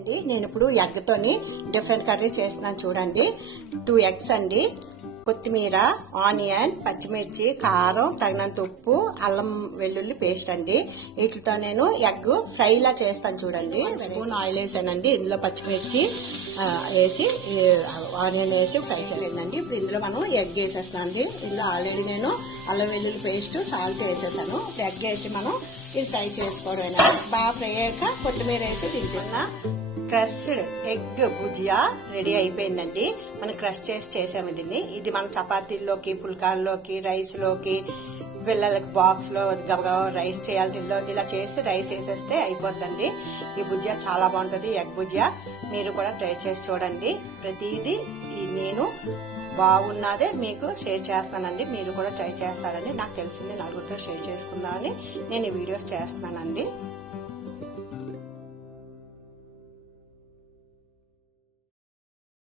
అండి నేను ఇప్పుడు ఎగ్ తోని డిఫరెంట్ కర్రీ చేస్తున్నాను చూడండి. 2 ఎగ్స్ అండి, కొత్తిమీర, ఆనియన్, పచ్చిమిర్చి, కారం, తగినంత ఉప్పు, అల్లం వెల్లుల్లి పేస్ట్ అండి. వీటితో నేను ఎగ్ ఫ్రైలా చేస్తాను చూడండి. 1 స్పూన్ ఆయిల్ వేసానండి. ఇందులో పచ్చిమిర్చి వేసి ఆనియన్ వేసి ఫ్రై చేసిందండి. ఇప్పుడు ఇందులో మనం ఎగ్ వేసేస్తాం అండి. ఇందులో ఆల్రెడీ నేను అల్లం వెల్లుల్లి పేస్ట్, సాల్ట్ వేసేసాను. ఎగ్ వేసి మనం ఇది ఫ్రై చేసుకోవడం బాగా ఫ్రై అయ్యాక కొత్తిమీర వేసి దించేసిన క్రష్డ్ ఎగ్ భుజియా రెడీ అయిపోయిందండి. మనం క్రష్ చేసాము దీన్ని. ఇది మన చపాతీల్లోకి, పుల్కాల్లోకి, రైస్ లోకి, పిల్లలకి బాక్స్ లో గబగబా రైస్ చేయాలి, దీనిలోకి ఇలా చేసి రైస్ వేసేస్తే అయిపోద్దండి. ఈ భుజియా చాలా బాగుంటది, ఎగ్ భుజియా. మీరు కూడా ట్రై చేసి చూడండి. ప్రతిదీ నేను బాగున్నదే మీకు షేర్ చేస్తానండి. మీరు కూడా ట్రై చేస్తారని నాకు తెలిసింది, నలుగురితో షేర్ చేసుకుందామని నేను ఈ వీడియోస్ చేస్తున్నానండి.